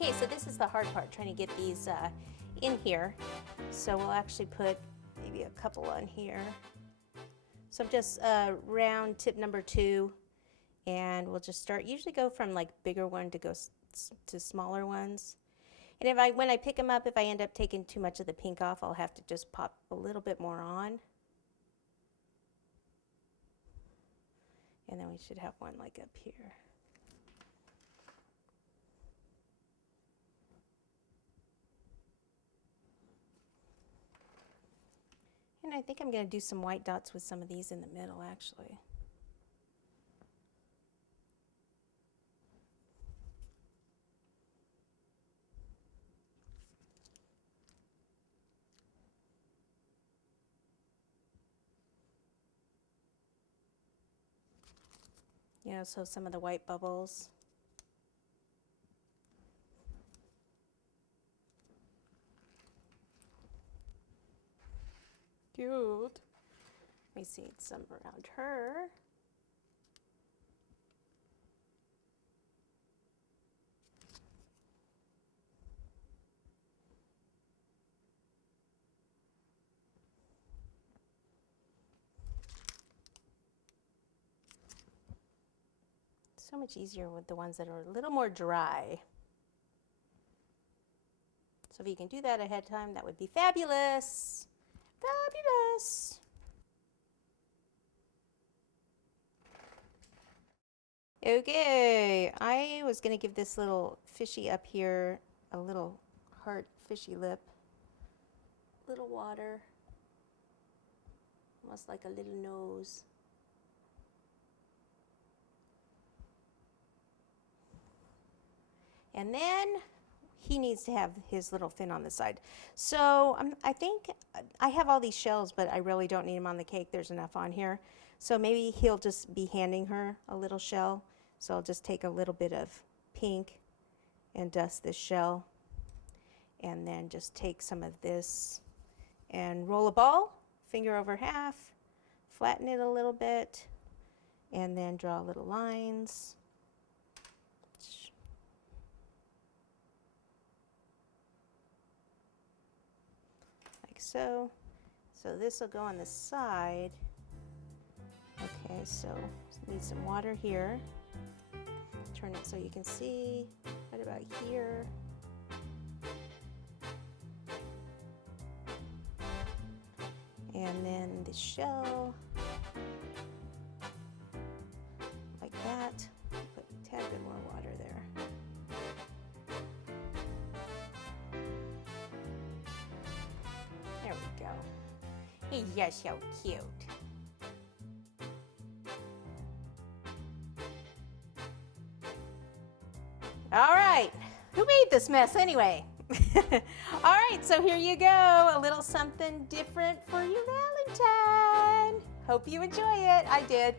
Okay, so this is the hard part, trying to get these in here. So we'll actually put maybe a couple on here. So I'm just round tip number 2, and we'll just start, usually go from like bigger one to go to smaller ones. And if when I pick them up, if I end up taking too much of the pink off, I'll have to just pop a little bit more on. And then we should have one like up here. And I think I'm going to do some white dots with some of these in the middle, actually. You know, so some of the white bubbles. Cute. Let me see some around her. So much easier with the ones that are a little more dry. So if you can do that ahead of time, that would be fabulous. Fabulous. Okay, I was going to give this little fishy up here a little heart fishy lip. Little water. Almost like a little nose. And then he needs to have his little fin on the side. So I think I have all these shells, but I really don't need them on the cake. There's enough on here. So maybe he'll just be handing her a little shell. So I'll just take a little bit of pink and dust this shell. And then just take some of this and roll a ball, finger over half, flatten it a little bit, and then draw little lines. Like so. So this will go on the side. Okay, so need some water here. Turn it so you can see right about here. And then the shell, like that. Put a tad bit more water there. There we go. He's just so cute. All right, who made this mess anyway? All right, so here you go, a little something different for your Valentine. Hope you enjoy it. I did.